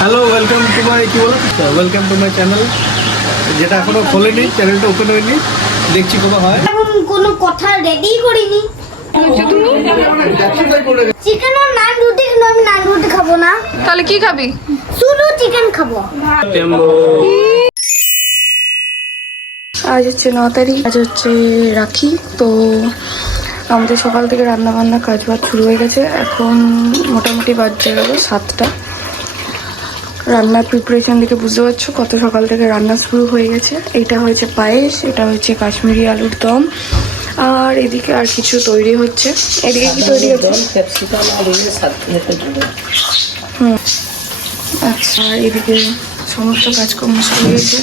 Hello, welcome to my welcome to my channel. যেটা এখনো খোলেনি, চ্যানেলটা ওপেন হয়নি, দেখছি কবে হয়। এখন কোনো কথা রেডি করিনি। চিকেন আর নান রুটি, কিন্তু আমি নান রুটি খাবো না। তাহলে কি খাবি? শুধু চিকেন খাবো। আজ হচ্ছে 9 তারিখ, আজ হচ্ছে রাখি। তো আমাদের সকাল থেকে রান্না বান্না কাজ বাজ শুরু হয়ে গেছে। এখন মোটামুটি বাজছে গেল 7টা। রান্নার প্রিপারেশন দেখে বুঝতে পারছো কত সকাল থেকে রান্না শুরু হয়ে গেছে। এটা হয়েছে পায়েস, এটা হচ্ছে কাশ্মীরি আলুর দম, আর এদিকে আর কিছু তৈরি হচ্ছে। এদিকে কি তৈরি হচ্ছে? আচ্ছা, আর এদিকে সমস্ত কাজকর্ম শুরু হয়েছে।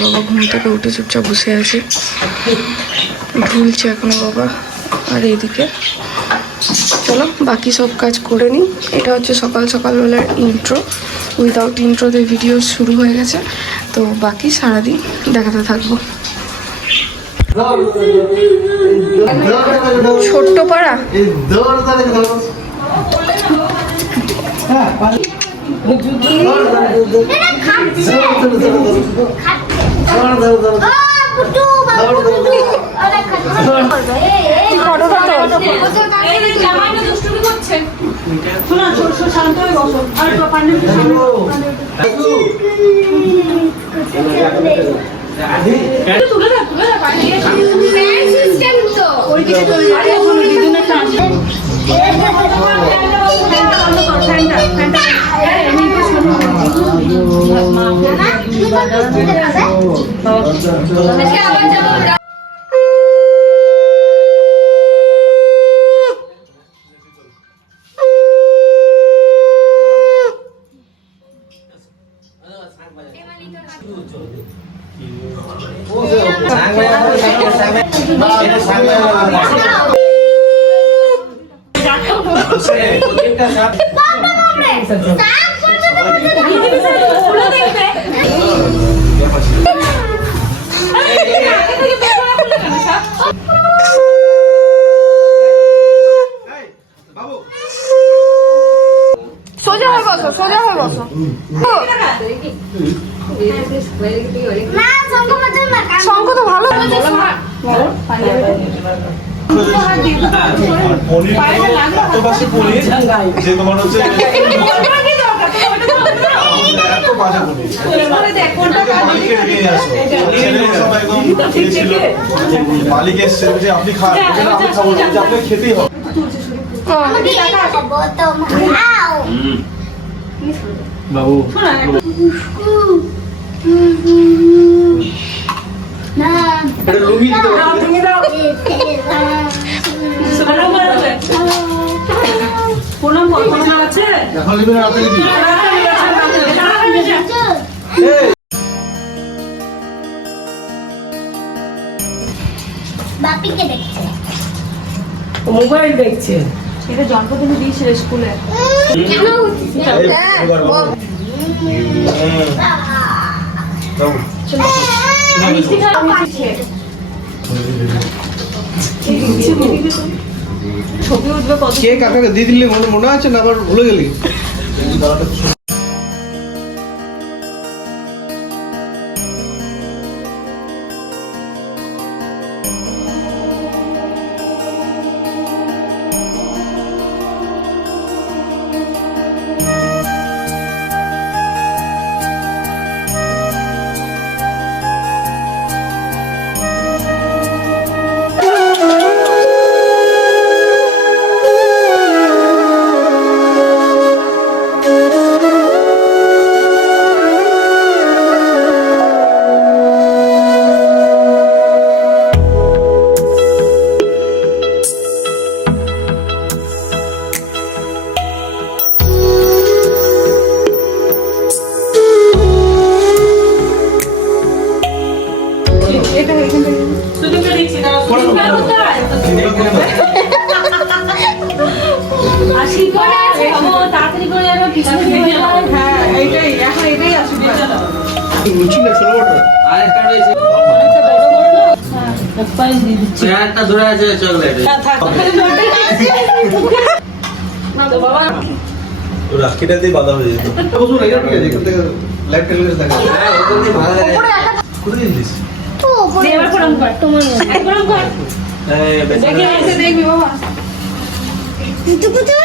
বাবা ঘুম থেকে উঠে চুপচাপ বসে আছে, ঢুলছে এখনো বাবা। আর এইদিকে চলো বাকি সব কাজ করে নিই। এটা হচ্ছে সকাল সকালবেলার ইন্ট্রো। উইদাউট ইন্ট্রোতে ভিডিও শুরু হয়ে গেছে, তো বাকি সারাদিন দেখাতে থাকবো। ছোট্ট পাড়া সোজা হয়ে বসো, সোজা হয়ে বসো। শঙ্খ তো ভালো। মালিক এসছে যে আপনি খান, আমি খাবো না, আপনি খেতেই হবে। বাবু লুঙ্গি বাপিকে দেখছে, মোবাইল দেখছে। এটা জন্মদিনে দিয়েছিল স্কুলে। ছবি উঠবে কত? কে কাকাকে দিয়ে দিলে মনে আছে না, আবার ভুলে গেলি? রাখিটা দিয়ে বাঁধা হয়ে যেত। বসুন এখানে ঠিক আছে, এখান থেকে লাইভ টেলিভিশন দেখা যাবে। কোথায় গেছিস? তো ওপরে এবার প্রণাম কর তোমার প্রণাম কর দেখে এসে দেখবি বাবা কিছু কিছু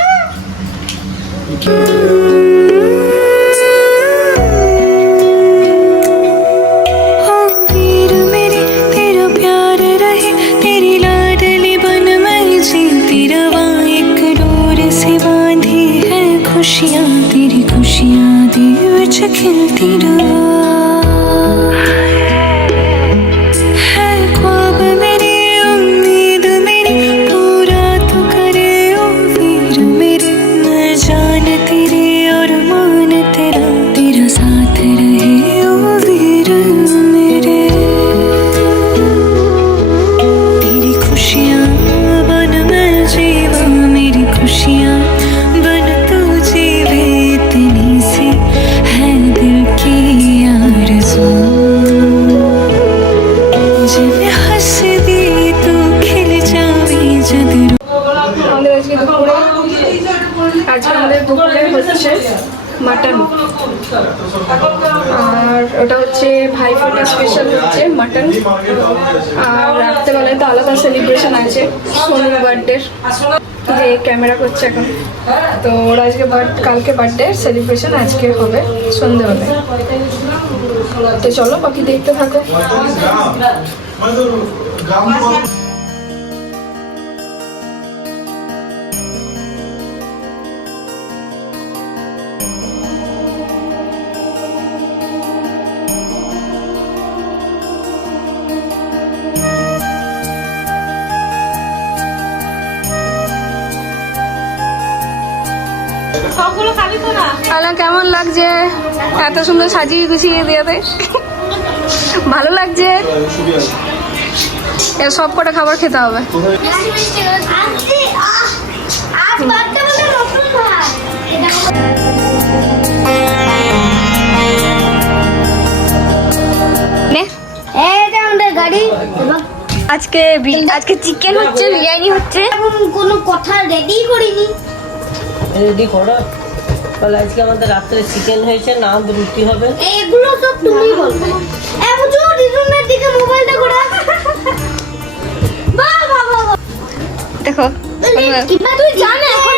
वीर मेरे तेरा प्यार रहे तेरी लाडली बन मैं जीती रवा एक डोर से बांधी है खुशियाँ तेरी खुशियाँ दी विच खिलती रवा है ख्वाब मेरी उम्मीद मेरी पूरा तो करे ओ वीर मेरे मैं जान तेरी और मान तेरा तेरा साथ रहे ओ वीर मेरे तेरी खुशियाँ बन मैं जीवा मेरी खुशियाँ बन तू जीवे इतनी सी है दिल की आरज़ू जब हंस दी तू खिल जावी जद আমাদের আজকে দুপুরে হচ্ছে মাটন, আর ওটা হচ্ছে ভাইফোঁটা স্পেশাল হচ্ছে মাটন। আর রাত্রেবেলায় তো আলাদা সেলিব্রেশন আছে সোনুর বার্থডের, যে ক্যামেরা করছে এখন। তো ওর আজকে কালকে বার্থডে সেলিব্রেশন আজকে হবে সন্ধ্যেবেলায়। তো চলো বাকি দেখতে থাকো। মানে তোর গ্রাম সবগুলো খাবি তো না আলা কেমন লাগছে এত সুন্দর সাজিয়ে গুছিয়ে দিয়েতে? ভালো লাগছে? এর সব কটা খাবার খেতে হবে। আজ বার্থডে বলে নতুন ভাই এটা আমাদের গাড়ি। আজকে চিকেন হচ্ছে, বিরিয়ানি হচ্ছে। এখন কোনো কথা রেডি করিনি। রেডি করো বলে আজকে আমাদের রাত্রে চিকেন হয়েছে, নান রুটি হবে। এগুলো সব তুমি বলবে। বুঝো রিজনের দিকে মোবাইলটা করে বাহ বাহ বাহ। দেখো কিবা তুই জানে এখন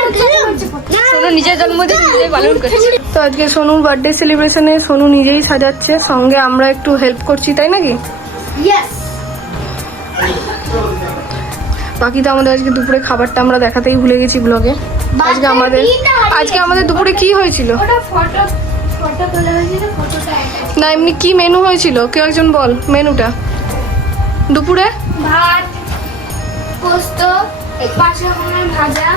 সোনু নিজের জন্মদিন নিজেই পালন করছে। তো আজকে সোনুর বার্থডে সেলিব্রেশনে সোনু নিজেই সাজাচ্ছে, সঙ্গে আমরা একটু হেল্প করছি, তাই নাকি? ইয়েস। বাকি তো আমাদের আজকে দুপুরে খাবারটা আমরা দেখাতেই ভুলে গেছি ব্লগে। আজকে আমাদের দুপুরে কি হয়েছিল ওটা ফটো তোলা হয়েছিল, ফটোটা না এমনি কি মেনু হয়েছিল, কেউ একজন বল মেনুটা। দুপুরে ভাত, পোস্ত, 5 রকমের ভাজা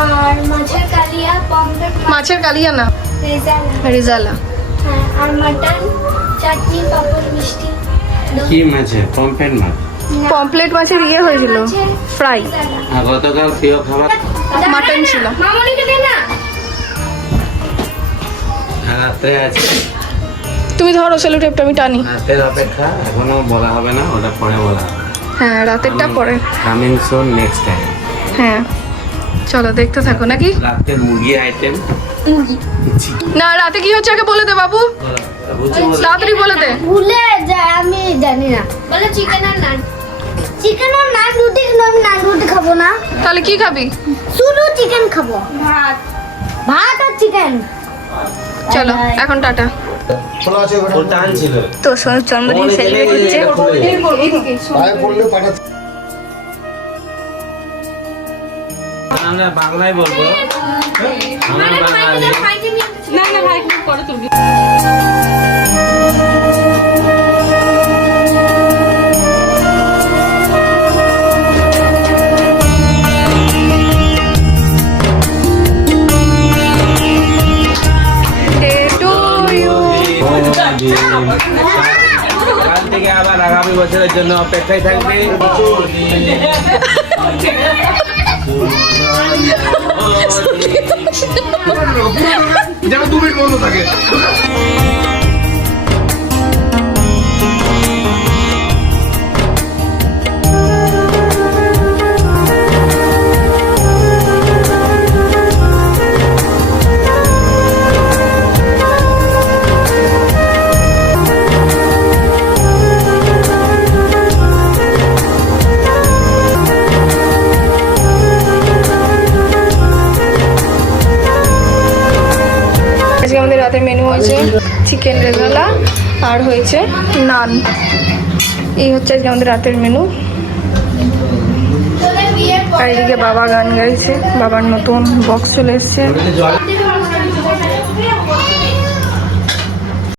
আর মাছের কালিয়া, পমফ্রেট, মাছের কালিয়া না, রেজালা, রেজালা। হ্যাঁ, আর মাটন, চাটনি, পাপড়, মিষ্টি, কি মাছে? পমফ্রেট মাছ। পমপ্লেট মাছের ইয়ে হয়েছিল, ফ্রাই। আর গতকাল প্রিয় খাবার মাটন ছিল। মামনিকে দে না। রাত্রে আছে, তুমি ধরো সেলো টেপটা, আমি টানি। রাতের অপেক্ষা এখনো বলা হবে না, ওটা পরে বলা হবে। হ্যাঁ রাতেরটা পরে। Coming soon next time. হ্যাঁ চলো দেখতে থাকো নাকি। রাতের মুরগি আইটেম না রাতে কি হচ্ছে আগে বলে দে বাবু, তাড়াতাড়ি বলে দে। ভুলে যায়, আমি জানি না। বলে চিকেন আর নান। চিকেন আর নান রুটি, কিন্তু আমি নান রুটি খাবো না, তাহলে কি খাবি? শুধু চিকেন খাবো। ভাত, ভাত আর চিকেন। চলো এখন টাটা। খোলা আছে ওটা। ওটা আনছিল তো সোনুর জন্মদিন সেলিব্রেট হচ্ছে। পায়ে পড়লে পাঠাচ্ছে। আমরা বাংলায় বলবো, আমরা বাঙালি। না না ভাই পরে তুলবি। কাল থেকে আবার আগামী বছরের জন্য অপেক্ষায় থাকবে। যেন 2 মিনিট বন্ধ থাকে। রাতের মেনু হয়েছে চিকেন রেজালা আর হয়েছে নান। এই হচ্ছে আজকে আমাদের রাতের মেনু। আর এদিকে বাবা গান গাইছে, বাবার নতুন বক্স চলে এসছে।